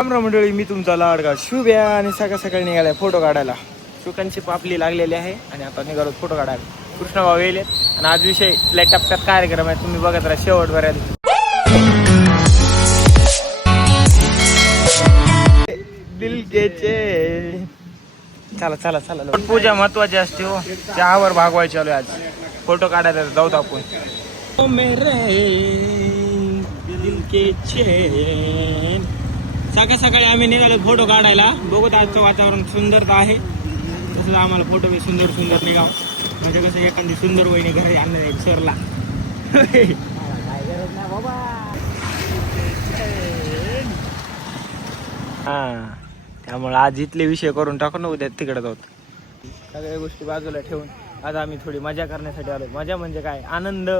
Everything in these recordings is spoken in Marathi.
रामराम मंडळी, मी तुमचा लाडका शुभ्या आणि सकाळ सकाळी निघालाय फोटो काढायला. शुकांची पापली लागलेली आहे आणि आता निघालो फोटो काढायला. कृष्णभाऊ येईल आणि आज विषय लय टप्प्यात कार्यक्रम आहे, तुम्ही बघत राहा शेवटपर्यंत. दिल के चैन. चला चला चला, पण पूजा महत्वाची असते हो. चहावर भागवायची आलोय आज. फोटो काढायला जाऊत आपण. ओ मेरे दिल के चैन. सकाळ सकाळी आम्ही निघालो फोटो काढायला. बघूत आजचं वातावरण सुंदर आहे, तसंच आम्हाला फोटो बी सुंदर सुंदर निघाव. म्हणजे कसं एखादी सुंदर वहिनी घरी आणणार सरला. हा, त्यामुळे आज इथले विषय करून टाकू ना, उद्या तिकडे जाऊ. सगळ्या गोष्टी बाजूला ठेवून आज आम्ही थोडी मजा करण्यासाठी आलो. मजा म्हणजे काय, आनंद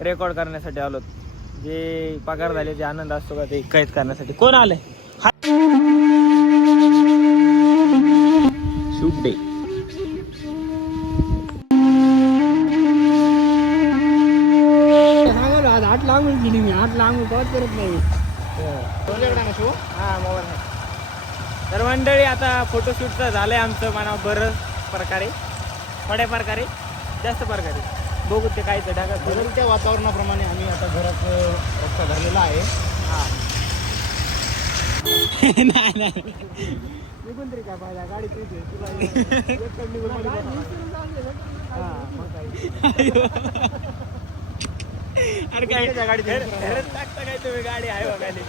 रेकॉर्ड करण्यासाठी आलो. जे पगार झाले जे आनंद असतो का ते कैद करण्यासाठी. कोण आलंय? Shoot day. आठ लागून गेली मी, 8 लागून कॉल करत नाही. हा, मोबाईल आहे. तर मंडळी, आता फोटोशूटचं झालंय आमचं म्हणा बरं प्रकारे, थोड्या प्रकारे, जास्त प्रकारे. बघू ते काय ते ढगात बदलत्या वातावरणाप्रमाणे आम्ही आता घरात रस्ता धरलेला आहे. हा. नाही नाही, निघून तरी काय पाहिजे, गाडी तुझी तुला अरे काय गाडी टाकता काय तुम्ही? गाडी आहे बघायला,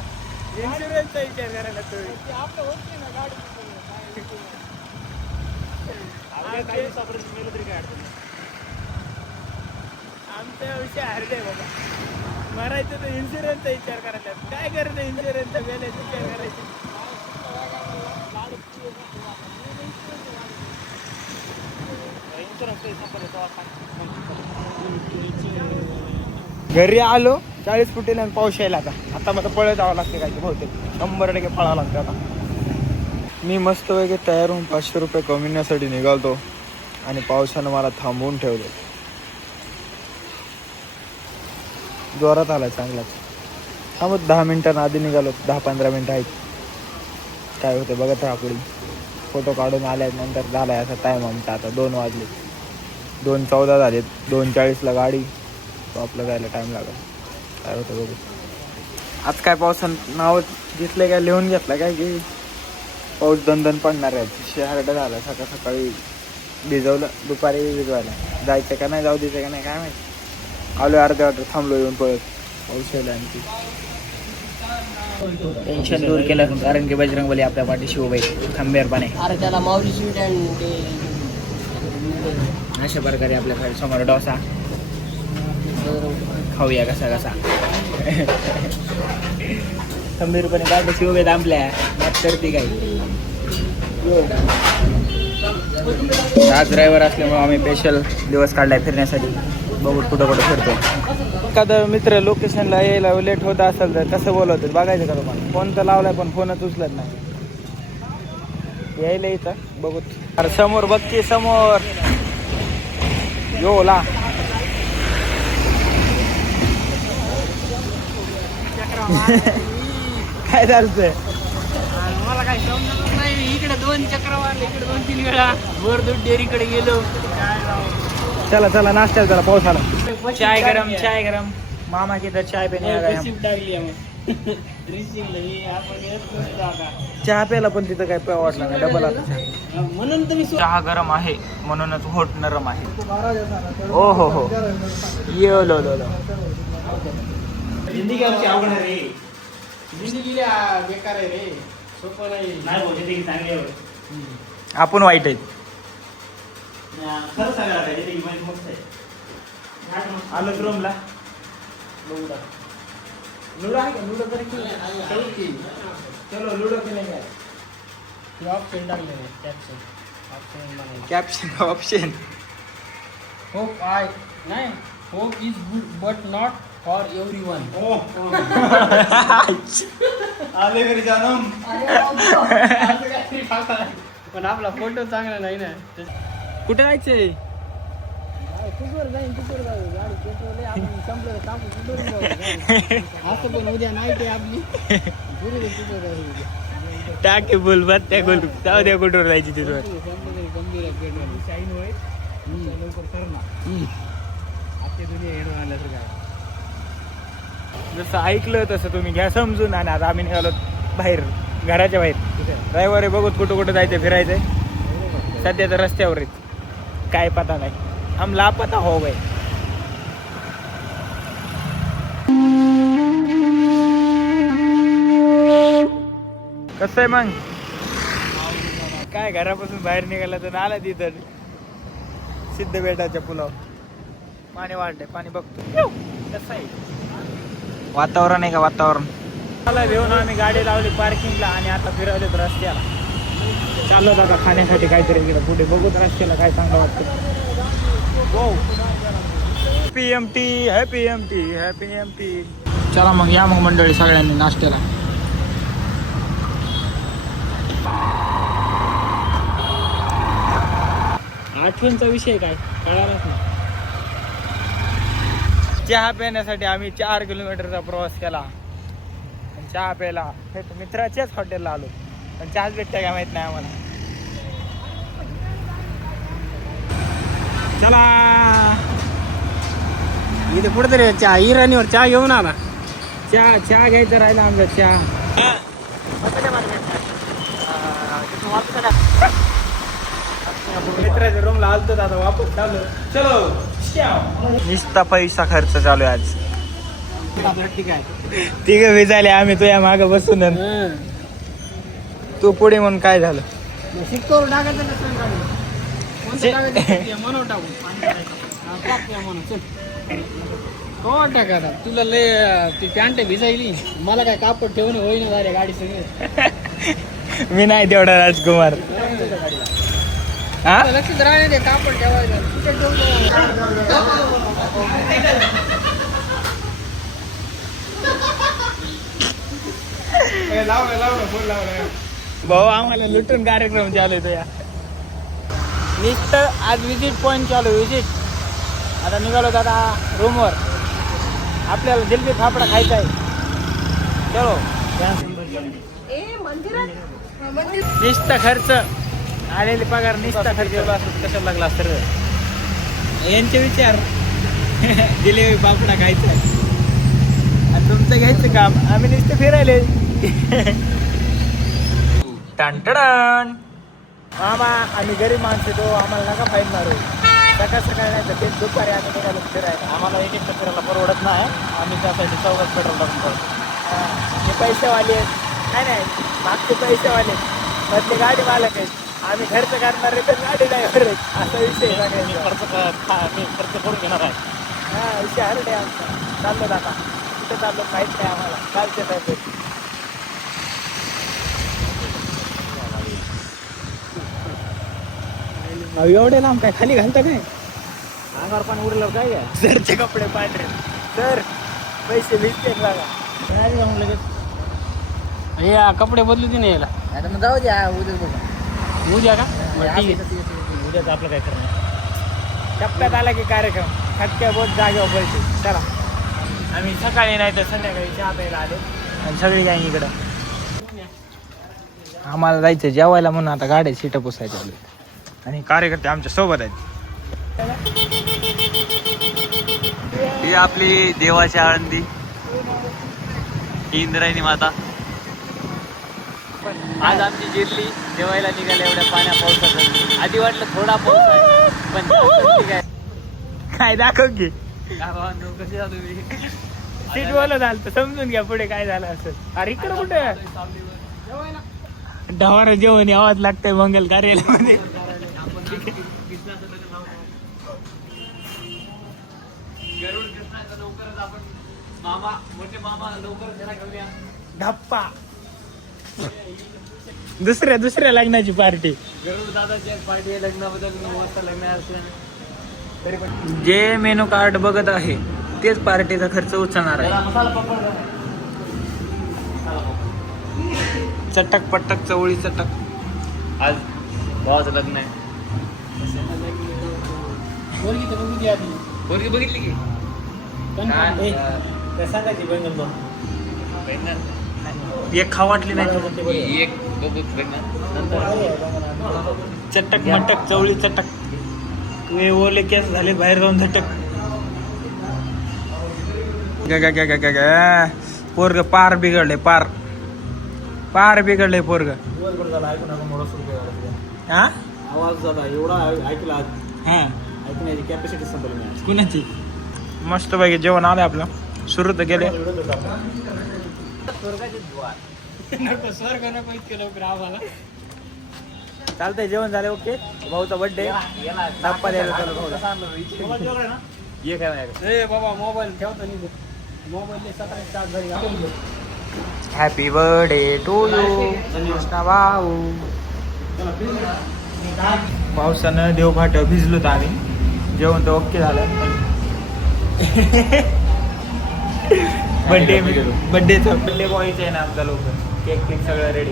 इन्शुरन्सचा विचार करायला तुम्ही. आपलं होत नाही ना गाडी. काही दिवसापर्यंत मेलं तरी काय अडचण नाही. आमचा विषय हरडे बाबा. मरायचं तर इन्शुरन्सचा विचार करायला. काय करायचं इन्शुरन्सचा मेल्याचा विचार करायचं. घरी आलो 40 फुटीला पाऊस यायला. आता मला पळत जावं लागते काय बहुतेक 100% पळावं लागतं. आता मी मस्त वगैरे तयार होऊन 500 रुपये कमविण्यासाठी निघालतो आणि पावसानं मला थांबवून ठेवले. जोरात आला चांगलाच. थांबत 10 मिनिटांना आधी निघालो. 10-15 मिनिटं आहेत. काय होतं बघत राहा पुढे. फोटो काढून आल्यानंतर झालाय असा टाईम आमचा. आता 2 वाजले, 2:14 झाले. 2:40ला गाडी. आपलं जायला टाईम लागेल. काय होतं बघू. आज काय पावसानं नाव घेतलं काय, लिहून घेतलं काय की पाऊस दणदण पडणार आहे. शहरडं झालं. सकाळ सकाळी भिजवलं, दुपारी भिजवायला जायचं का नाही, जाऊ द्यायचं का नाही काय माहिती. आलो अर्ध्या वाटत थांबलो येऊन पळत. पाऊस यायला आणखी. टेन्शन दूर केलं कारण की बजरंगबली आपल्या पाठीशी उभे खंबीरपणे. अरे त्याला माऊली स्वीट अशा प्रकारे आपल्याकडे समोर डोसा खाऊया कसा कसा. खंबीरपणे पाठीशी उभे आपल्या मत करते काही. आज ड्रायव्हर असल्यामुळे आम्ही स्पेशल दिवस काढलाय फिरण्यासाठी. बघू कुठं कुठं फिरतो. एखादा मित्र लोकेशनला यायला लेट होत असेल तर कसं बोलवतात बघायचं का तुम्हाला. फोन तर लावलाय पण फोनच उचलत नाही. यायला इथं बघू. अरे समोर बघते, समोर यो ला. काय चालतंय मला काय समजत नाही. इकडे 2 चक्र मारले, इकडे 2-3 वेळा वर दूध डेअरीकडे गेलो. चला चला नाश्त्याला चला. पाऊस आला. चाय गरम, चाय गरम. मामा की तर चाय पेने चहा प्यायला पण तिथं काय प्या वाटला नाही. डबल आता म्हणून तुम्ही चहा गरम आहे म्हणूनच होट नरम आहे. ओ हो हो, ये लो लो लो. जिंदगी आमची अवघड रे. जिंदगी बेकार आहे रे. सोपं नाही बोलते चांगली आहे. आपण वाईट आहेत. खरं सांगायला पाहिजे मस्त आहे. आलो रूमला. लुडो आहे का? लुडो तरी चलो लुडो खेळेंगे. ऑप्शन टाकले कॅप्शन ऑप्शन. होप आय नाही. Hope is good but not for everyone. आले घरी जानम. पण आपला फोटो चांगला नाही ना. कुठे जायचंय? कुठवर जाईन कुठवर जाऊ गाडी पेट्रोल आपण संपलं टाकू कुठवर जाऊ असं पण उद्या नाही ते आपली पुरे कुठवर जाऊ टाके बोल बात त्या गोल जाऊ द्या कुठवर जायची तिथवर गंभीर पेट्रोल शाईन होय लवकर कर ना आजच्या दुनिया हेड आणल्यासारखं आहे. जसं ऐकलं तसं तुम्ही घ्या समजून. आणि आता आम्ही निघालो बाहेर घराच्या बाहेर. रविवारी बघत कुठं कुठं जायचं फिरायचंय. सध्या तर रस्त्यावर आहेत काय पता नाही. हम लापता हो गए. कसं आहे मग काय घरापासून बाहेर निघाला तर आला तिथं सिद्धबेटाच्या पुलावर पाणी वाढलंय. पाणी बघतो कसं आहे वातावरण आहे का वातावरण. मला घेऊन आम्ही गाडी लावली पार्किंगला आणि आता फिरवलेत रस्त्याला. चाललो आता खाण्यासाठी काहीतरी इकडे पुढे बघूत रस्त्याला काय चांगलं वाटतं. PMT happy MT. चला मग या मग मंडळी सगळ्यांनी नाश्त्याला. आठवणचा विषय काय कळालाच नाही. चहा पिण्यासाठी आम्ही 4 किलोमीटरचा प्रवास केला. आणि चहा प्यायला थेट मित्राच्याच हॉटेलला आलो. पण चहाच भेटते का माहित नाही आम्हाला. चला इथे पुढे तरी चहा इराणीवर चहा घेऊन आला. चहा घ्यायचा राहिला आमचा चहा. मित्राच्या रूमला आलतो आता वापस चालू. चलो निस्ता पैसा खर्च चालू आहे आज. ठीक आहे तिघ विजायले आम्ही तुझ्या मागं बसून. तू पुढे म्हणून काय झालं. शिक्कोर टाकायचं म्हणून टाकू म्हणून चल कोण टाका तुला लय ती पॅन्ट भिजायली. मला काय कापड ठेवणे होईना झाले गाडी सगळे. मी नाही तेवढा राजकुमार. हा लक्षात राहिले ते कापड ठेवायचं कुठे भाऊ आम्हाला लुटून कार्यक्रम चालू आहे या नुसतं आज विजिट पॉईंट चालू विजिट. आता निघालो आता रूमवर. आपल्याला जिलबी फाफडा खायचा आहे. चलो निस्ता खर्च आलेले पगार निस्ता खर्च कशाला लागला तर यांचे विचार. जिलेबी फाफडा खायचा आहे आणि तुमचं घ्यायचं काम. आम्ही नुसतं फिरायले. टन मामा आम्ही गरीब माणसं तो आम्हाला नका फाईन मारू. सकाळ सकाळी नाही तर ते दुपारी आम्ही निघालो फिरायला. आम्हाला एक एक फिरायला परवडत नाही. आम्ही त्यासाठी चौकात पेट्रोल टाकून करतो. हे पैसेवाले आहेत नाही मागचे पैसेवाले मधले गाडी मालक आहेत. आम्ही खर्च करणार रे तर गाडी ड्रायव्हर आहेत. असा विषय सगळ्यांचा. मी खर्च करून घेणार आहे. हा विषय हरड आहे आमचा. चाललो आता कुठं चाललो माहीत नाही आम्हाला. कालच्या साहेब एवढे लांब काय खाली घालता काय. अंगावर पाणी उरल्यावर काय घ्या सरचे कपडे पांढरे सर पैसे भिजते बघा. हे कपडे बदलू दे नाही याला. आता मग जाऊ द्या उद्या बघा. उद्या का ठीक आहे उद्याच आपलं काय करणार. टप्प्यात आला की कार्यक्रम खटक्या बोत जागेवर पैसे. चला आम्ही सकाळी नाही तर संध्याकाळी चहा प्यायला आले आणि सगळी काही इकडं. आम्हाला जायचं जेवायला म्हणून आता गाड्या सीटं पुसायच्या आले आणि कार्यकर्ते आमच्या सोबत आहेत. ही आपली देवाची आळंदी ही इंद्रायणी माता. आज आमची जिरली जेवायला निघाले एवढ्या पाण्या पावसाचं. आधी वाटलं थोडा पाऊस आहे पण ठीक आहे. काय दाखव की काय भावांनो, कसे आहात तुम्ही? सीट बोलत झालं तर समजून घ्या पुढे काय झालं असेल. अरे इकडं कुठे ढवारा जेवण आवाज लागतंय मंगल कार्यालयामध्ये. गरुड कृष्णाचं लवकरच आपण मामा मोठे मामा लवकरच त्याला घेऊया. धप्पा दुसऱ्या लग्नाची पार्टी. गरुड दादाची पार्टी आहे लग्नाबद्दल. मस्त लग्न आहे तरी पण जे मेनू कार्ड बघत आहे तेच पार्टीचा खर्च उचलणार आहे. मसाला पापड द्या. मसाला पापड चटक पटक चवळी चटक. आज भावाचं लग्न आहे. पोरगी तर बघू दे आधी. पोरगी बघितली की Confirm. काय? त्या सांगायची बंगल दोन बघ एक खा वाटली नाही एक बघू बघ ना नंतर चटक मटक चवळी चटक वे ओले केस झाले बाहेर जाऊन झटक पोरग पार बिघडले पार पार बिघडले पोरग हा आवाज झाला एवढा ऐकला आज. हा ऐकण्याची कॅपॅसिटी संपली नाही. कुणाची मस्त पैकी जेवण आलं आपलं सुरू तर गेले स्वर्गाचे द्वार नको स्वर्ग नको इतकं लवकर आम्हाला. चालतंय जेवण झाले ओके भाऊचा बर्थडे धप्पा द्यायला चालू भाऊला. ये काय माझ्याकडे ए बाबा मोबाईल ठेवतो नाही मोबाईल 17 स्टार्ट झाली. Happy birthday to you Krishna भाऊ पावसानं देवघाट भिजलो तर आम्ही जेवण तर ओके झालं बर्थडे बॉयचं आहे ना आमचा लोक केक केक सगळं रेडी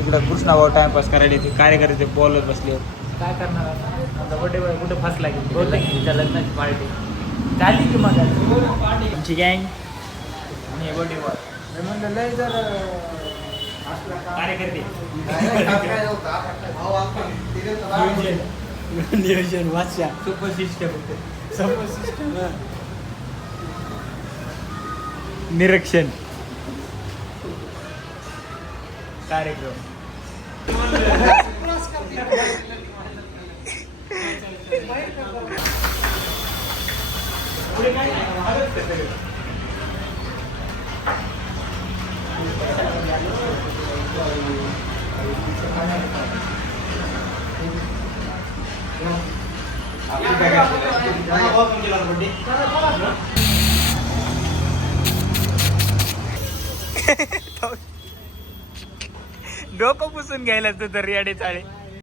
इकडं कृष्णा भाऊ टाइमपास करायला ते कार्यकर्ते बोलत बसले काय करणार आता? आमचा बर्थडे बॉय कुठं फसला की तिच्या लग्नाची पार्टी झाली की मग आमची गँग आणि बर्थडे बॉय म्हणलं लय जर कार्यकर्ते नियोजन वाचा सुपर सिस्टम सपोज सिस्टम. निरीक्षण कार्यक्रम डोकं पुसून घ्यायला तू तर याडे चाळे